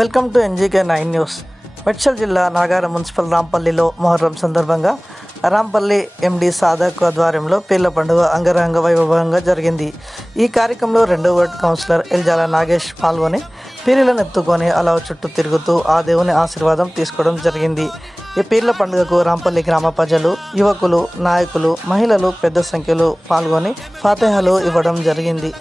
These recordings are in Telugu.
Welcome to NGK 9 news. Medchal జిల్లా నాగారం మున్సిపల్ రాంపల్లిలో మొహర్రం సందర్భంగా రాంపల్లి ఎండి సాదక్ ఆధ్వర్యంలో పీర్ల పండుగ అంగరంగ వైభవంగా జరిగింది. ఈ కార్యక్రమంలో 2వ వార్డు కౌన్సిలర్ ఎల్జాల నాగేష్ పాల్గొని పీర్లను ఎత్తుకొని అలా చుట్టూ తిరుగుతూ ఆ దేవుని ఆశీర్వాదం తీసుకోవడం జరిగింది. ఈ పీర్ల పండుగకు రాంపల్లి గ్రామ ప్రజలు, యువకులు, నాయకులు, మహిళలు పెద్ద సంఖ్యలో పాల్గొని ఫాతిహాలు ఇవ్వడం జరిగింది.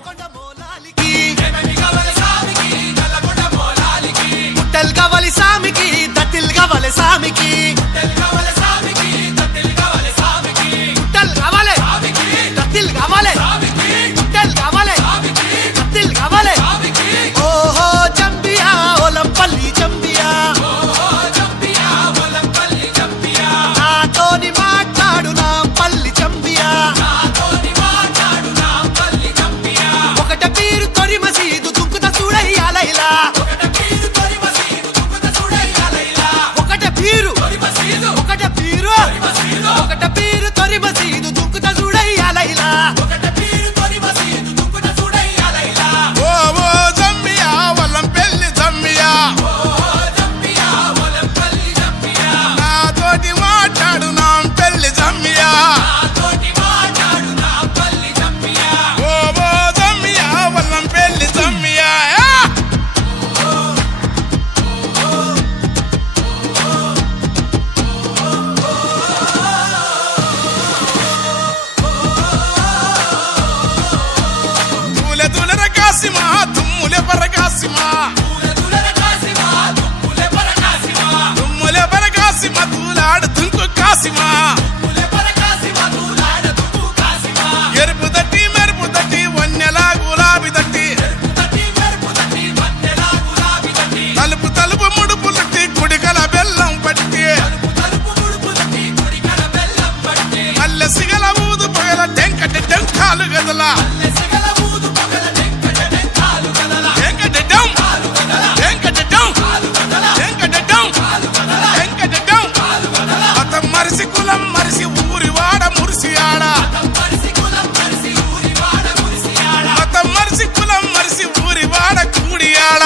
ఎరుపు దట్టి మెరుపు దట్టి వన్నెలా గులాబీ దట్టి తలుపు తలుపు ముడుపు లట్టి కుడికల బెల్లం పట్టి మల్లె సిగల ఊదు పగల టెంకటి టెంకాలు గదల మరిసి కులం మరిసి ఊరి వాడ మురిసి ఆడ మతం మరిసి కులం మరిసి ఊరి వాడ కూడి ఆడ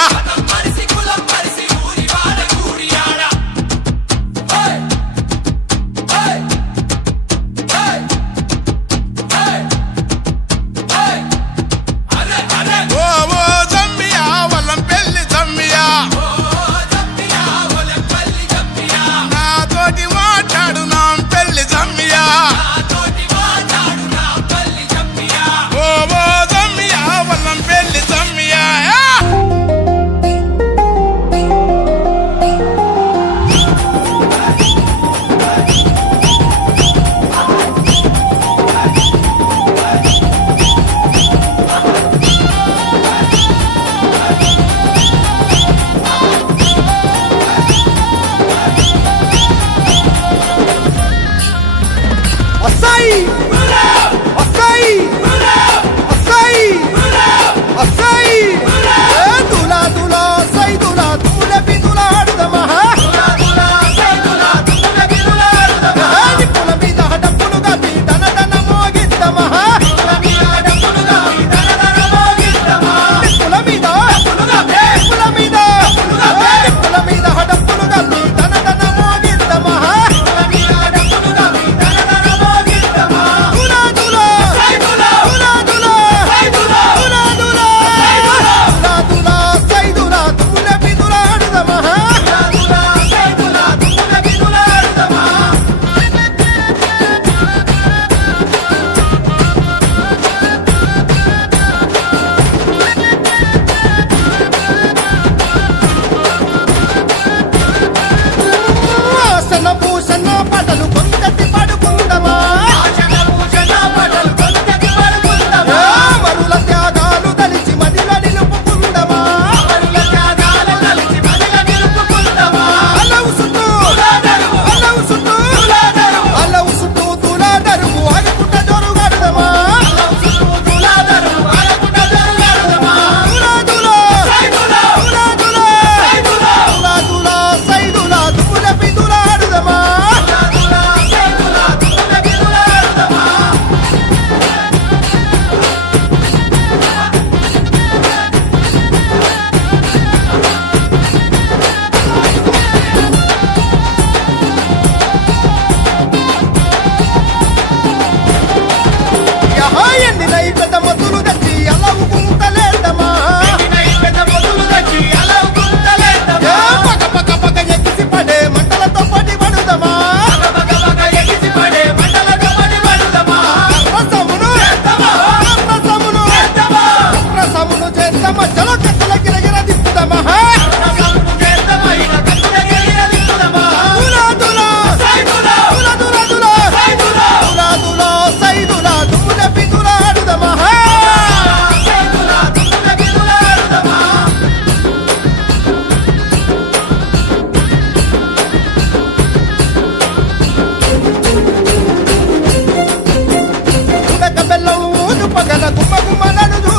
పగల గుమ్మ గుమ్మలను